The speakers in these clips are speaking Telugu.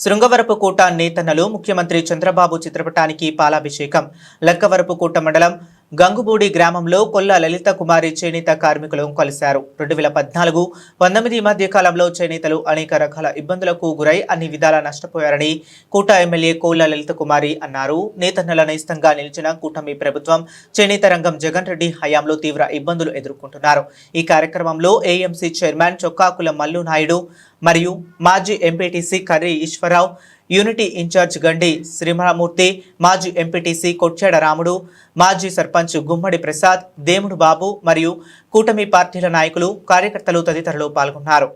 శృంగవరపు కూట నేతన్నలు ముఖ్యమంత్రి చంద్రబాబు చిత్రపటానికి పాలాభిషేకం. లక్కవరపు కూట మండలం గంగుబూడి గ్రామంలో కొల్ల లలిత కుమారి చేనేత కార్మికులు కలిశారు. రెండు వేల పద్నాలుగు పంతొమ్మిది మధ్య కాలంలో చేనేతలు అనేక రకాల ఇబ్బందులకు గురై అన్ని విధాలా నష్టపోయారని కూట ఎమ్మెల్యే కోళ్ళ లలిత కుమారి అన్నారు. నేతన్నల నేస్తంగా నిలిచిన కూటమి ప్రభుత్వం చేనేత రంగం జగన్ రెడ్డి హయాంలో తీవ్ర ఇబ్బందులు ఎదుర్కొంటున్నారు. ఈ కార్యక్రమంలో ఏఎంసీ చైర్మన్ చొక్కాకుల మల్లు నాయుడు మరియు మాజీ MPTC Karri Eswararao unity in-charge Gandi శ్రీమణమూర్తి మాజీ ఎంపీటీసీ కొచ్చాడ రాముడు మాజీ సర్పంచ్ గుమ్మడి ప్రసాద్ దేముడు బాబు మరియు కూటమి పార్టీల నాయకులు కార్యకర్తలు తదితరులు పాల్గొన్నారు.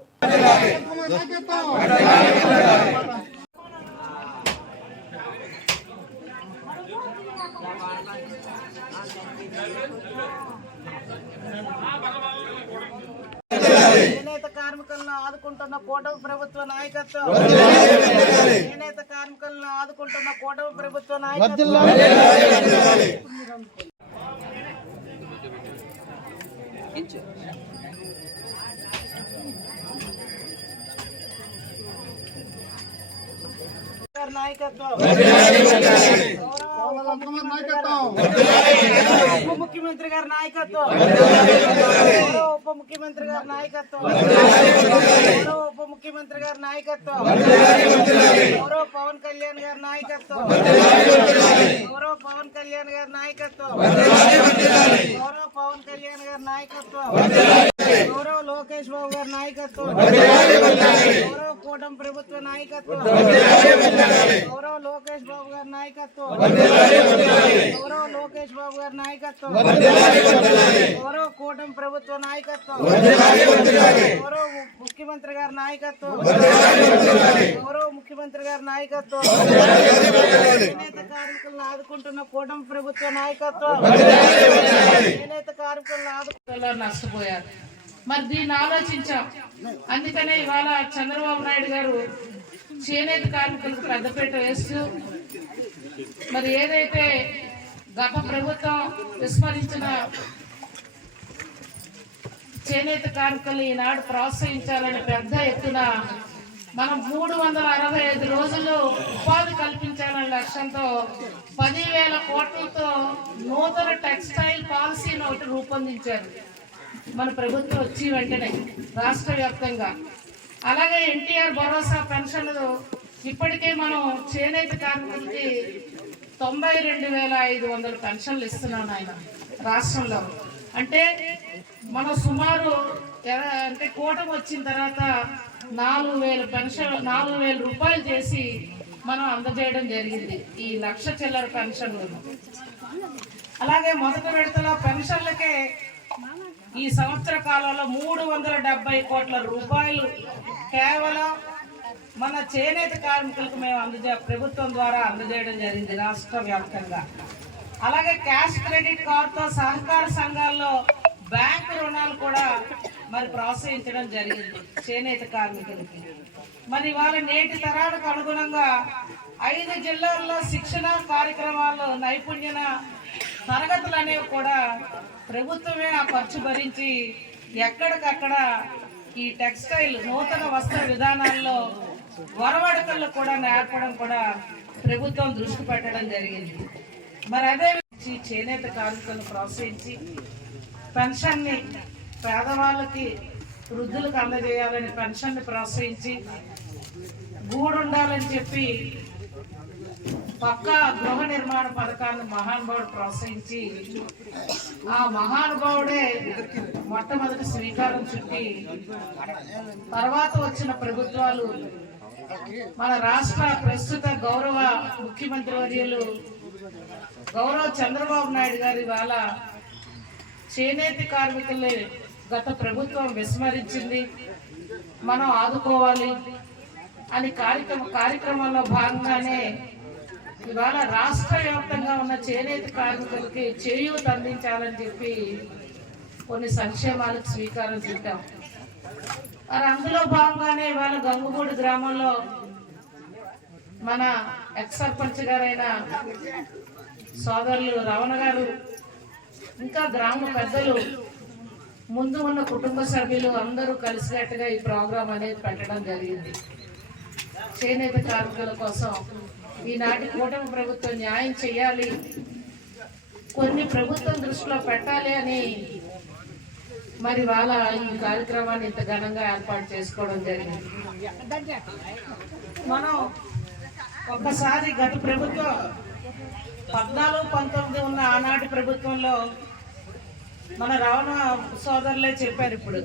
ఆదుకుంటున్న కూటమి ప్రభుత్వ నాయకత్వం. చేనేత కార్మికులను ఆదుకుంటున్న కూటమి ప్రభుత్వ నాయకత్వం. నాయకత్వం ఉప ముఖ్యమంత్రి గారి నాయకత్వం. గౌరవ ఉప ముఖ్యమంత్రి గారి నాయకత్వం. గౌరవ ఉప ముఖ్యమంత్రి గారి నాయకత్వం. గౌరవ పవన్ కళ్యాణ్ గారి నాయకత్వం. గౌరవ పవన్ కళ్యాణ్ గారి నాయకత్వం. గౌరవ పవన్ కళ్యాణ్ గారి నాయకత్వం. గౌరవ లోకేష్ బాబు గారి నాయకత్వం. గౌరవ కూటమి ప్రభుత్వ నాయకత్వం. గౌరవ లోకేష్ బాబు గారి నాయకత్వం. గౌరవ లోకేష్ బాబు గారి నాయకత్వం. గౌరవ కూటమి ప్రభుత్వ నాయకత్వం. గౌరవ ముఖ్యమంత్రి గారి నాయకత్వం. గౌరవ ముఖ్యమంత్రి గారి నాయకత్వం. చేనేత కార్మికులను ఆదుకుంటున్న కూటమి ప్రభుత్వ నాయకత్వం. చేనేత కార్మికులను ఆదుకుంటున్న లో నష్టపోయారు. మరి దీన్ని ఆలోచించాం. అందుకనే ఇవాళ చంద్రబాబు నాయుడు గారు చేనేత కార్మికులకు పెద్దపీట వేస్తూ మరి ఏదైతే గత ప్రభుత్వం విస్మరించిన చేనేత కార్మికులు ఈనాడు ప్రోత్సహించాలని పెద్ద ఎత్తున మనం మూడు వందల అరవై ఐదు రోజులు ఉపాధి కల్పించాలనే లక్ష్యంతో పదివేల కోట్లతో నూతన టెక్స్టైల్ పాలసీని ఒకటి రూపొందించారు. మన ప్రభుత్వం వచ్చి వెంటనే రాష్ట్ర వ్యాప్తంగా. అలాగే ఎన్టీఆర్ భరోసా పెన్షన్లు ఇప్పటికే మనం చేనేత కార్మికులకి తొంభై రెండు వేల ఐదు వందల పెన్షన్లు ఇస్తున్నాను ఆయన రాష్ట్రంలో. అంటే మనం సుమారు అంటే కూటమి వచ్చిన తర్వాత నాలుగు వేల పెన్షన్ నాలుగు వేల రూపాయలు చేసి మనం అందజేయడం జరిగింది ఈ లక్ష చిల్లర పెన్షన్లను. అలాగే మొదటి విడతలో పెన్షన్లకే ఈ సంవత్సర కాలంలో మూడు వందల డెబ్బై కోట్ల రూపాయలు కేవలం మన చేనేత కార్మికులకు మేము అందజే ప్రభుత్వం ద్వారా అందజేయడం జరిగింది రాష్ట్ర వ్యాప్తంగా. అలాగే క్యాష్ క్రెడిట్ కార్డుతో సహకార సంఘాల్లో బ్యాంకు రుణాలు కూడా మరి ప్రోత్సహించడం జరిగింది చేనేత కార్మికులకి. మరి వాళ్ళ నేటి తరాలకు అనుగుణంగా ఐదు జిల్లాల్లో శిక్షణ కార్యక్రమాల్లో నైపుణ్యన తరగతి అనేవి కూడా ప్రభుత్వమే ఆ ఖర్చు భరించి ఎక్కడికక్కడ ఈ టెక్స్టైల్ నూతన వస్త్ర విధానాల్లో వరవడకల్లో కూడా నేర్పడం కూడా ప్రభుత్వం దృష్టి పెట్టడం జరిగింది. మరి అదే చేనేత కార్మికులను ప్రోత్సహించి పెన్షన్ని పేదవాళ్ళకి వృద్ధులకు అందజేయాలని పెన్షన్ని ప్రోత్సహించి గూడుండాలని చెప్పి పక్కా గృహ నిర్మాణ పథకాన్ని మహానుభావుడు ప్రోత్సహించి ఆ మహానుభావుడే మొట్టమొదటి శ్రీకారం చుట్టి తర్వాత వచ్చిన ప్రభుత్వాలు మన రాష్ట్ర ప్రస్తుత గౌరవ ముఖ్యమంత్రి వర్యులు గౌరవ చంద్రబాబు నాయుడు గారి వాళ్ళ చేనేతి కార్మికుల్ని గత ప్రభుత్వం విస్మరించింది. మనం ఆదుకోవాలి అని కార్యక్రమ కార్యక్రమంలో భాగంగానే ఇవాళ రాష్ట్ర వ్యాప్తంగా ఉన్న చేనేత కార్మికులకి చేయూత అందించాలని చెప్పి కొన్ని సంక్షేమాలకు స్వీకారం చుట్టాం మరి అందులో భాగంగానే ఇవాళ గంగుగూడి గ్రామంలో మన ఎక్స్ సర్పంచ్ గారైన సోదరులు రమణ గారు ఇంకా గ్రామ పెద్దలు ముందు ఉన్న కుటుంబ సభ్యులు అందరూ కలిసినట్టుగా ఈ ప్రోగ్రాం అనేది పెట్టడం జరిగింది. చేనేత కార్మికుల కోసం ఈనాటి కూటమి ప్రభుత్వం న్యాయం చేయాలి కొన్ని ప్రభుత్వం దృష్టిలో పెట్టాలి అని మరి వాళ్ళ ఈ కార్యక్రమాన్ని ఇంత ఘనంగా ఏర్పాటు చేసుకోవడం జరిగింది. మనం ఒక్కసారి గత ప్రభుత్వం పద్నాలుగు పంతొమ్మిది ఉన్న ఆనాటి ప్రభుత్వంలో మన రావణ సోదరులే చెప్పారు ఇప్పుడు.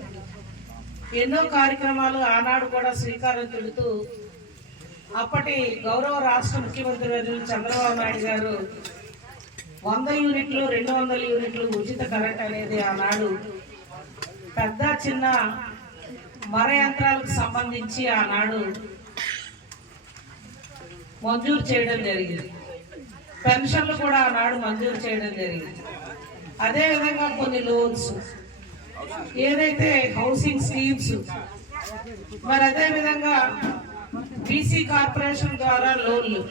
ఎన్నో కార్యక్రమాలు ఆనాడు కూడా శ్రీకారం చుడుతూ అప్పటి గౌరవ రాష్ట్ర ముఖ్యమంత్రి చంద్రబాబు నాయుడు గారు వంద యూనిట్లు రెండు వందల యూనిట్లు ఉచిత కరెంట్ అనేది ఆనాడు పెద్ద చిన్న మర యంత్రాలకు సంబంధించి ఆనాడు మంజూరు చేయడం జరిగింది. పెన్షన్లు కూడా ఆనాడు మంజూరు చేయడం జరిగింది. అదేవిధంగా కొన్ని లోన్స్ ఏదైతే హౌసింగ్ స్కీమ్స్ మరి అదే విధంగా బీసీ కార్పొరేషన్ ద్వారా లోన్లు.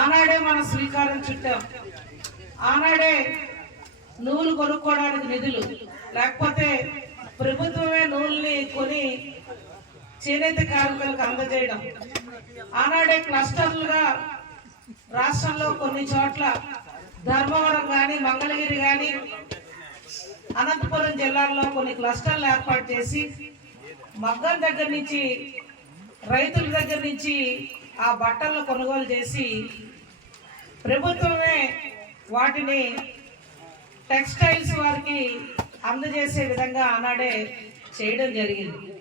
ఆనాడే మనం శ్రీకారం చుట్టాం. ఆనాడే నూలు కొనుక్కోవడానికి నిధులు. లేకపోతే ప్రభుత్వమే నూలుని కొని చేనేత కార్మికులకు అందజేయడం. ఆనాడే క్లస్టర్లుగా రాష్ట్రంలో కొన్ని చోట్ల ధర్మవరం కానీ మంగళగిరి కానీ అనంతపురం జిల్లాల్లో కొన్ని క్లస్టర్లు ఏర్పాటు చేసి మగ్గం దగ్గర నుంచి రైతుల దగ్గర నుంచి ఆ బట్టలను కొనుగోలు చేసి ప్రభుత్వమే వాటిని టెక్స్టైల్స్ వారికి అందజేసే విధంగా ఆనాడే చేయడం జరిగింది.